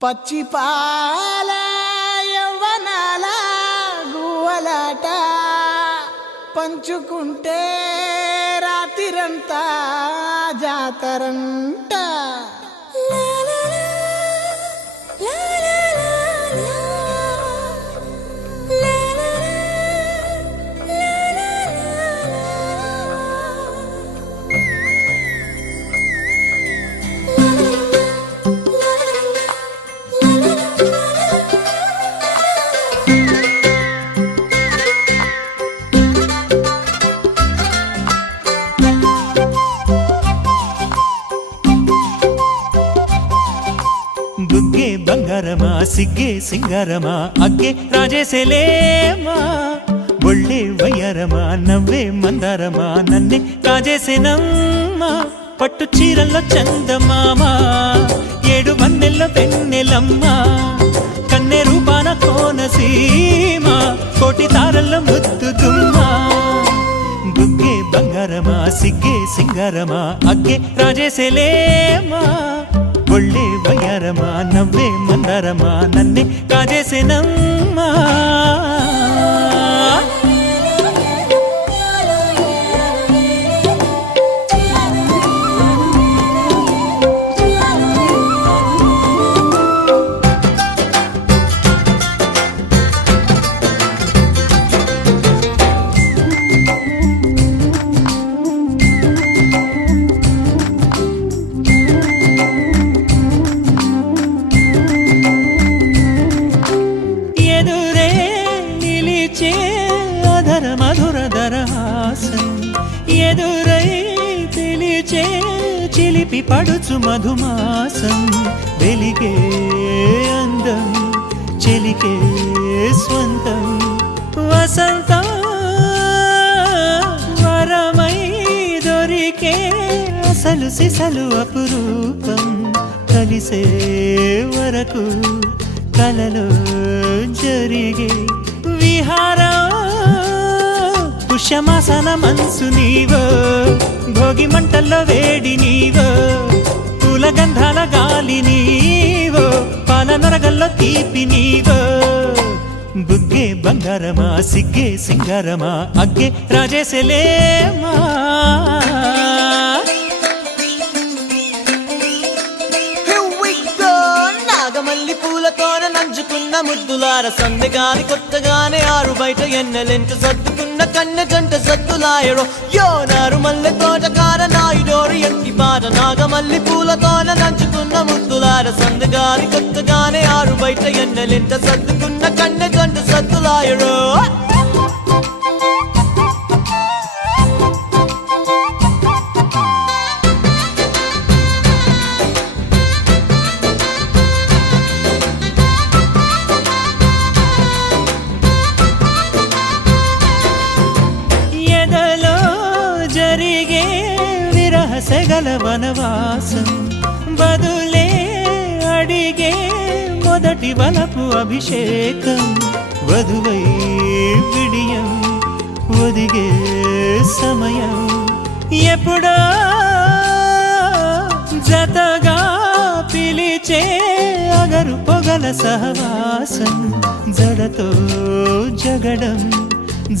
పచ్చి పాల యవ్వనాల గువ్వలాట పంచుకుంటే రాత్రిరంతా జాతరంట. బుగ్గే బంగారమా సిగ్గే సింగారమా అగ్గే రాజేసేలేమా ఒళ్ళే వయ్యారమా నవ్వే మందారమా నన్నే కాజేసేనమ్మా పట్టు చీరల్లో చందమామా ఏడు వన్నెల్లో వెన్నెలమ్మా కన్నె రూపాన కోనసీమా కోటి తారల్లో ముద్దుగుమ్మా బుగ్గే బంగారమా సిగ్గే సింగారమా అగ్గే రాజేసేలేమా ఒళ్ళే వయ్యారమా నవ్వే మందారమా నన్నే కాజేసేనమ్మా. ఎదురై పిలిచే చిలిపి పడుచు మధుమాసం వెలిగే అందం చెలికే స్వంతం వసంతం వరమై దొరికే అసలు సిసలు అపురూపం కలిసే వరకు కలలో జరిగే విహారం పుష్యమాసన మనసు నీవో భోగి మంటల్లో వేడి నీవో పూల గంధాల గాలి నీవో పాల నొరగల్లో తీపి నీవో బుగ్గే బంగారమా సిగ్గే సింగారమా అగ్గే రాజేసేలేమా. నాగమల్లి పూలతోన నంచుకున్న ముద్దులార సందెగాని కొత్తగానే ఆరు బయట ఎన్నెలెంట సర్దుకున్న కన్నె జంట సద్దులాయడో యోనారు మల్లె తోటకార నాయుడోరు ఎంటి బాట నాగమల్లి పూలతోన నంచుకున్న ముద్దులార సందెగాని కొత్తగానే ఆరు బయట ఎన్నెలెంట సర్దుకున్న కన్నె జంట సద్దులాయడో. సెగల వనవాసం బదులే అడిగే మొదటి వలపు అభిషేకం వధువై విడియం ఒదిగే సమయం ఎప్పుడో జతగా పిలిచే అగరు పొగల సహవాసం జడతో జగడం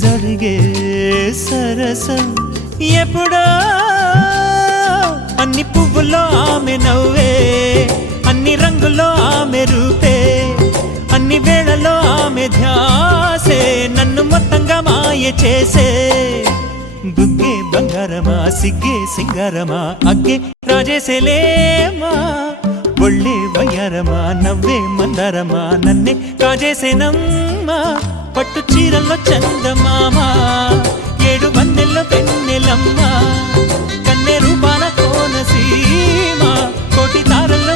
జరిగే సరసం ఎప్పుడో అన్ని పువ్వుల్లో ఆమె నవ్వే అన్ని రంగుల్లో ఆమె రూపే అన్ని వేళల్లో ఆమె ధ్యాసే నన్ను మొత్తంగా మాయ చేసే బుగ్గే బంగారమా సిగ్గే సింగారమా అగ్గే రాజేసేలేమా ఒళ్ళే వయ్యారమా నవ్వే మందారమా నన్నే కాజేసేనమ్మా పట్టు చీరల్లో చందమామా ఏడు వన్నెల్లో వెన్నెలమ్మా కన్నె రూపాన కోనసీమా కోటి తారల్లో